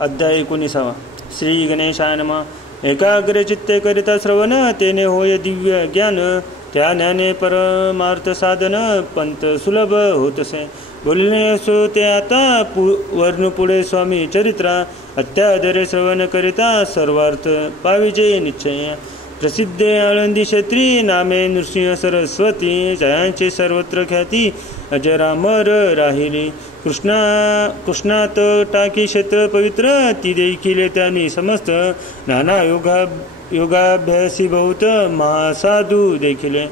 अध्याय 19. श्री गणेशाय नमः. एकाग्र चित्ते करिता श्रवण, तेने होय दिव्य ज्ञान. त्या ज्ञाने परमार्थ साधन, पंत सुलभ होतसे. बोलणे असो ते आता, वर्ण पुढे स्वामी चरित्रा. अत्यादरे श्रवण करिता, सर्वार्थ पाविजे निश्चय. प्रसिद्धे आळंदी क्षेत्री, नामे नृसिंह सरस्वती. जयांचे सर्वत्र ख्याती, अजरामर राहिली. कृष्णात टाकी क्षेत्र पवित्र, ती देखील त्यांनी समस्त. नाना योगाभ्यासी बहुत, महासाधू देखील.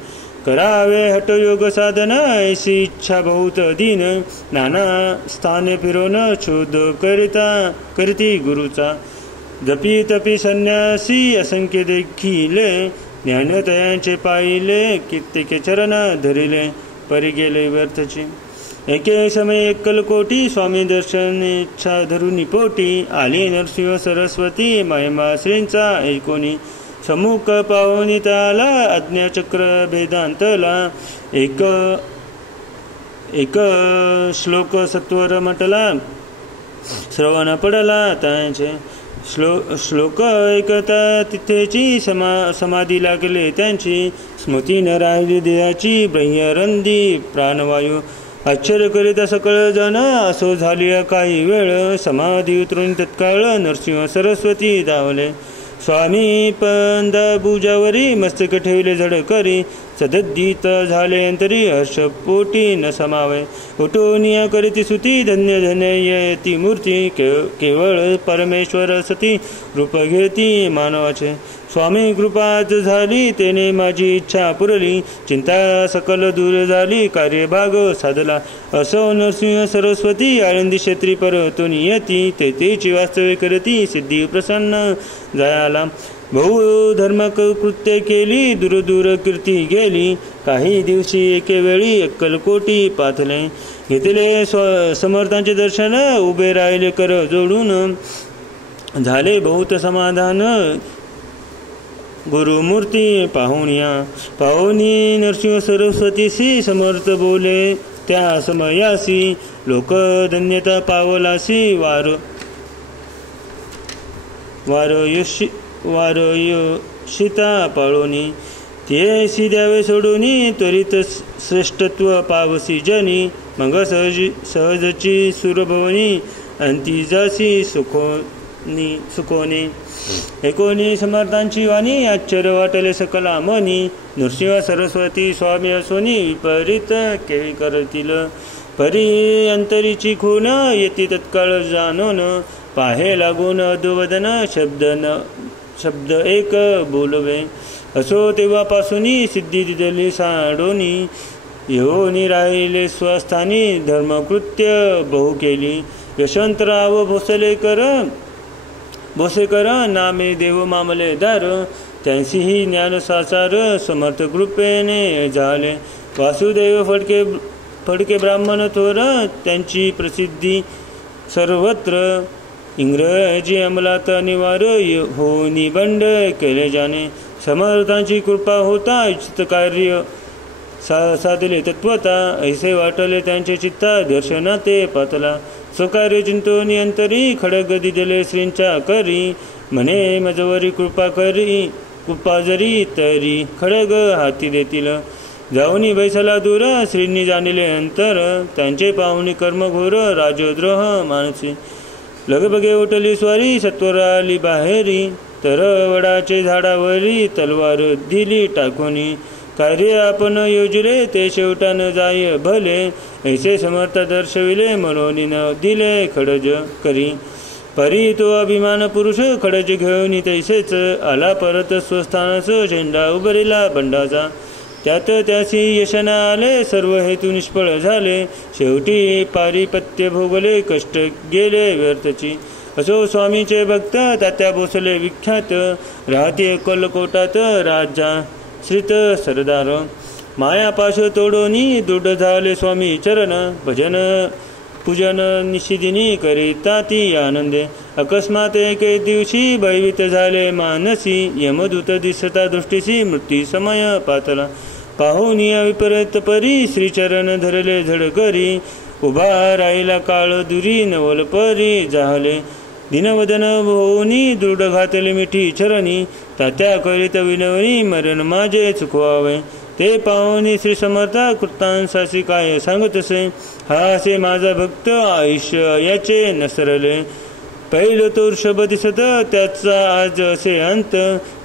करावे हठयोग साधन, ऐसी इच्छा बहुत दीन. नाना स्थाने फिरवून शोध करीती गुरुचा. जपी तपी संन्यासी असंख्य देखील, ज्ञानतयांचे पाहिले. कित्येक चरण धरिले, परी गेले व्यर्थची. एके समय एकलकोटी, स्वामी दर्शन इच्छा धरुनी पोटी. आली नरसिंह सरस्वती, महिमा श्रींचा ऐकोनी. समुख पाहुनी त्याला, आज्ञाचक्र भेदांतला. एक श्लोक सत्वर म्हटला, श्रवण पडला त्यांचे. श्लोक ऐकता तिथेची समाधी लागले त्यांची. स्मृती न राहिली देहाची, ब्रह्मरंदी प्राणवायू. आश्चर्य करीत सकळ जण, असो झाली काही वेळ. समाधी उतरून तत्काळ नरसिंह सरस्वती धावले. स्वामी पंदाबुजावरी, मस्तक ठेवले झड करी. सदद्दीत झाले अंतरी, हर्ष पोटी न समावे. उठोनिया करीती सुती, धन्य धन्य यती मूर्ती. केवळ परमेश्वर सती, रूप घेती मानवाचे. स्वामी कृपात झाली, तेने माझी इच्छा पुरली. चिंता सकल दूर झाली, कार्यभाग साधला. असो नरसिंह सरस्वती, आळंदी क्षेत्री परतून येती. तेथेची वास्तव्य करती, सिद्धी प्रसन्न जयाला. बहुधर्मक कृत्य केली, दूर कीर्ती गेली. काही दिवशी एके वेळी अक्कलकोटी पाथले. घेतले समर्थांचे दर्शन, उभे राहिले कर जोडून. झाले बहुत समाधान, गुरुमूर्ती पाहुनी नरसिंह सरस्वतीशी. समर्थ बोले त्या समयासी, लोक धन्यता पावलासी. वारयोषिता पाळोनी, तेसी द्यावे सोडूनी. त्वरित श्रेष्ठत्व पावसी जनी. मग सहजची सुरभवनी, अंतिजासी सुखोनी. एकोणी समर्थांची वाणी, आश्चर्य वाटले सकला मनी. नरसिंह सरस्वती स्वामी असोनी, विपरीत केळी करतील. परी अंतरीची खून, येती तत्काळ जाणून. पाहे लागून अधोवदन, शब्द एक बोलवे. असो तेव्हापासूनी, सिद्धी दिदली साडोनी. येऊनी राहिले स्वस्थानी, धर्मकृत्य बहु केली. यशवंतराव भोसेकर नामे देव मामलेदार. त्यांशीही ज्ञानसाचार, समर्थ कृपेने झाले. वासुदेव फडके ब्राह्मण थोर, त्यांची प्रसिद्धी सर्वत्र. इंग्रजी अंमलात अनिवार, होनी बंड केले जाणे. समर्थांची कृपा होता, इच्छित कार्य साधले तत्वता. ऐसे वाटले त्यांचे चित्ता, दर्शनाते पातला. स्वकार्य चिंतोनी अंतरी, खडग दिदले श्रींच्या करी. म्हणे मजवरी कृपा जरी तरी, खडग हाती देतील. जाऊनी बैसला दूर, श्रींनी जाणले अंतर. त्यांचे पाहुणी कर्मघोर, राजद्रोह मानसी. लगबगे उठली स्वारी, सत्वर आली बाहेरी. तर वडाचे झाडावरी, तलवार दिली टाकूनी. कार्य आपण योजले, ते शेवटा न जाय भले. ऐसे समर्थ दर्शविले, म्हणून न दिले खडज करी. परी तो अभिमान पुरुष, खडज घेऊन तैसेच आला परत स्वस्थानास. झेंडा उभरिला बंडाचा, त्यात त्यासी यश न आले. सर्व हेतू निष्फळ झाले, शेवटी पारिपत्य भोगले. कष्ट गेले व्यर्थची. असो स्वामीचे भक्त, तात्या भोसले विख्यात. राहते अक्कलकोटात, राजा श्रित सरदार. मायापाश तोडोनी, दृढ झाले स्वामी चरण. भजन पूजन निशिदिनी, करिता ती आनंदे. अकस्मात एके दिवशी, भयभीत झाले मानसी. यमदूत दिसता दृष्टीसी, मृत्यू समय पातला. पाहुनी विपरीत परी, श्रीचरण धरले झडकरी. उभा राहिला काळ दुरी, नवल परी झाले. दिनवदन होऊनी दृढ घातले मिठी चरणी, तात्या करीत विनवणी मरण माझे चुकवावे. ते पाहुनी श्री समर्थ कृतांसासी काय सांगतसे, हा असे माझा भक्त आयुष्य याचे नसरले. पहिलं तो ऋषभ दिसत त्याचा आज असे अंत,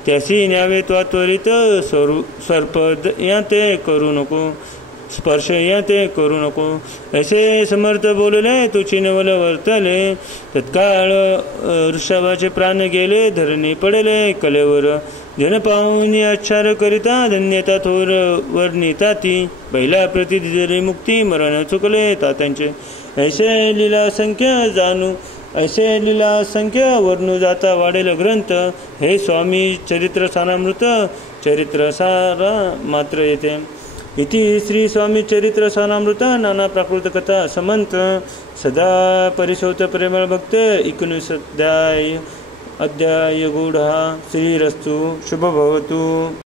त्यासी न्यावे त्वरित सर्प या ते करू नको, स्पर्श या ते करू नको. असे समर्थ बोलले तुची नवल वर्तले, तत्काळ ऋषभाचे प्राण गेले धरणी पडले कलेवर. जन पाहुनी आचार करिता धन्यता थोर वर्णिता ती, पहिला प्रति दिले मुक्ती मरण चुकले तात्यांचे. ऐसे लीला संख्य जाणू ऐसे लीला संख्य वर्णू जाता वाढेल ग्रंथ, हे स्वामी चरित्र सारामृत चरित्र सारा मात्र येते. इति श्री स्वामी चरित्र सारामृत नाना प्राकृत कथा समंत सदा परिशोत प्रेमळ भक्त 19 अध्याय गूढा. श्रीरस्तु शुभ भवतु.